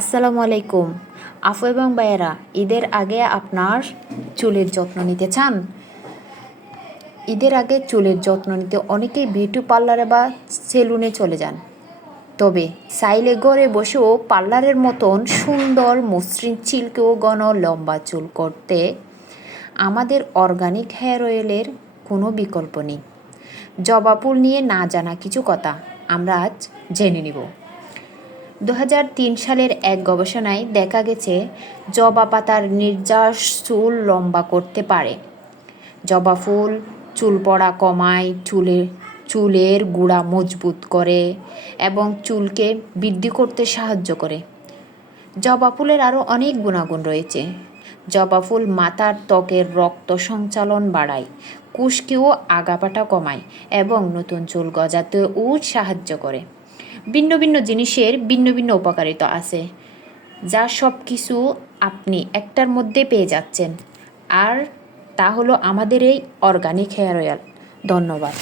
আসসালামু আলাইকুম আপু এবং ভাইয়েরা, ঈদের আগে আপনার চুলের যত্ন নিতে চান? ঈদের আগে চুলের যত্ন নিতে অনেকেই বিউটি পার্লারে বা সেলুনে চলে যান। তবে চাইলে ঘরে বসেও পার্লারের মতন সুন্দর মসৃণ চিল্ক ও ঘন লম্বা চুল করতে আমাদের অর্গানিক হেয়ার অয়েলের কোনো বিকল্প নেই। জবা ফুল নিয়ে না জানা কিছু কথা আমরা আজ জেনে নিব। 2003 সালের এক গবেষণায় দেখা গেছে জবা পাতার নির্যাস চুল লম্বা করতে পারে। জবা ফুল চুল পড়া কমায়, চুলের গুঁড়া মজবুত করে এবং চুলকে বৃদ্ধি করতে সাহায্য করে। জবা ফুলের আরও অনেক গুণাগুণ রয়েছে। জবা ফুল মাথার ত্বকের রক্ত সঞ্চালন বাড়ায়, খুশকি ও আগাপাটা কমায় এবং নতুন চুল গজাতেও সাহায্য করে। ভিন্ন ভিন্ন জিনিসের ভিন্ন ভিন্ন উপকারিতা আছে, যা সব কিছু আপনি একটার মধ্যে পেয়ে যাচ্ছেন, আর তা হলো আমাদের এই অর্গানিক হেয়ার অয়েল। ধন্যবাদ।